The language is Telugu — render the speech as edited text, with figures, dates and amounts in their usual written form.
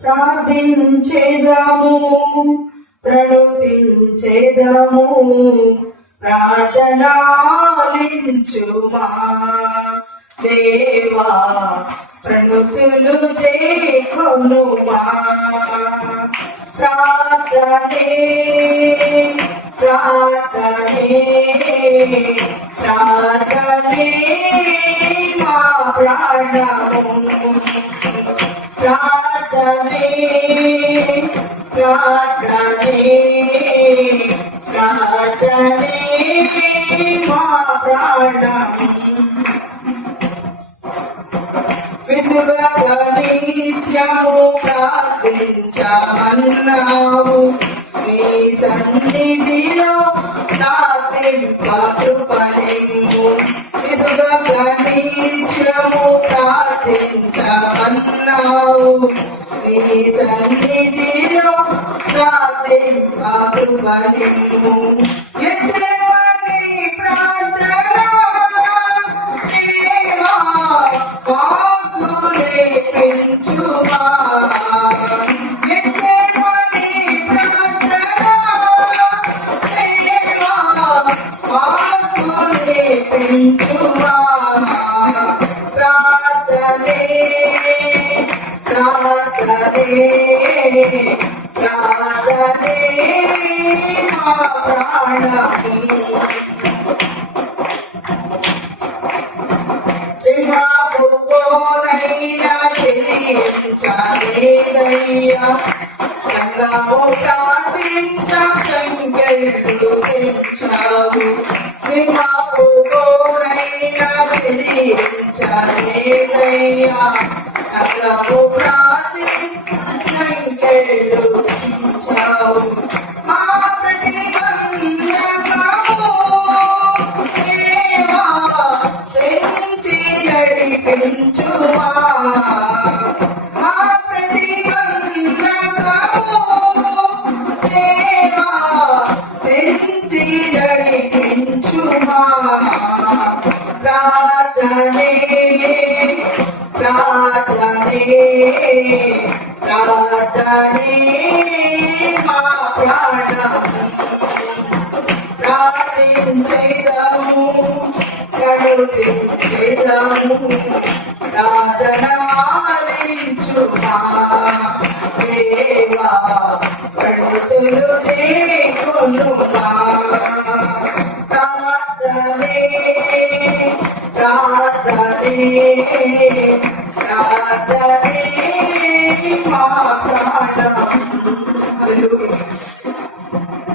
ప్రార్థించేదాము ప్రణుతించేదాము ప్రార్థనాలించుమా దేవా ప్రణుతులు చేకొనుమా ప్రార్థనే ప్రార్థనే ప్రార్థనే మా ప్రాణము ప్రార్థనే ప్రార్థనే ప్రార్థనే మా ప్రాణము విసుగక నిత్యము ప్రార్థించమన్నావు నీ సన్నిధిలో ప్రార్థింప కృపనిమ్ము విసుగక నిత్యము ప్రార్థించమన్నావు నీ సన్నిధిలో ప్రార్థింప కృపనిమ్ము ప్రార్థనే ప్రార్థనే మా ప్రాణము సింహాపుకోనైనా చెల్లించలేదయ్యా సంగము ప్రార్థించ సంఖ్యలు తెచ్చావు సింహాపుకోనైనా చెల్లించలేదయ్యా సంగము ప్రార్థించ సంఖ్యలు తెచ్చావు మా ప్రతిబంధకము దేవా తెంచి నడిపించుమా మా ప్రతిబంధకము దేవా తెంచి నడిపించుమా ప్రార్థనే ప్రార్థనే ప్రార్థనే మా ప్రాణము ప్రార్థించేదాము ప్రణుతించేదాము ప్రార్థనాలించుమా దేవా ప్రణుతులు చేకొనుమా ప్రార్థనే ప్రార్థనే ప్రార్థనే మా ప్రాణము హల్లెలూయా.